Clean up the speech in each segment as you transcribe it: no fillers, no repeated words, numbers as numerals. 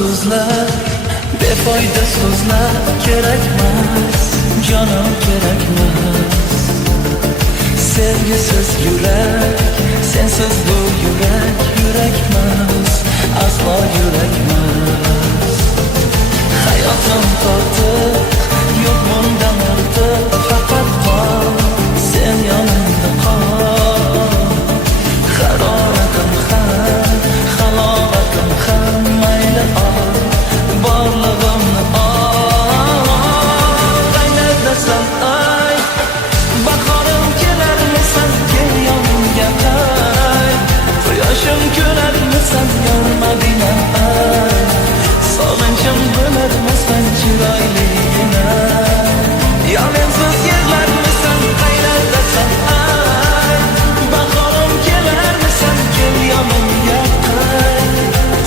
so'zlar, befoyda so'zlar kerakmas, jonim kerakmas. Sevgisiz yurak, sensiz bu yurak, yurakmas, aslo yurakmas. Hayotim tortiq, yo'q bundan ortiq, faqat qol, sen yonimda qol. Haroratim ham, halovatim ham, mayli ol, borlig'imni ol. Qaynatasan ay, bahorim kelarmisan, kel yonimga qay. Quyoshim ko'rarmisan, yormadingmi ay. Sog'inchim bilarmisan, chiroyligina. Yonimsiz yig'larmisan, qaynatasan ay. Bahorim kelarmisan, kel yonimga qay.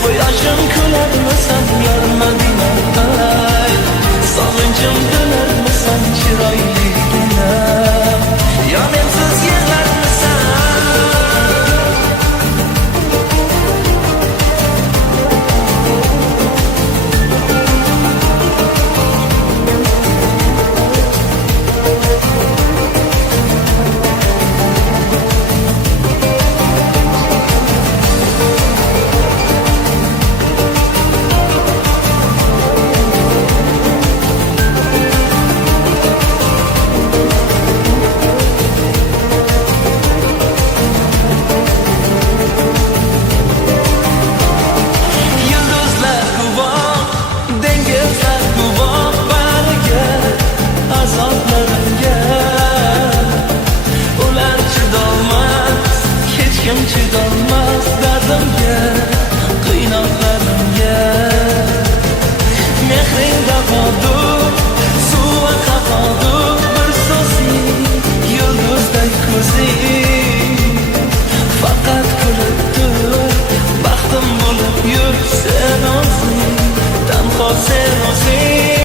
Quyoshim ko'rarmisan, yormadingmi ay. Sog'inchim bilarmisan, chiroyligina. Yonimsiz yig'larmisan. Yulduzlar guvoh, dengizlar guvoh, bariga azoblar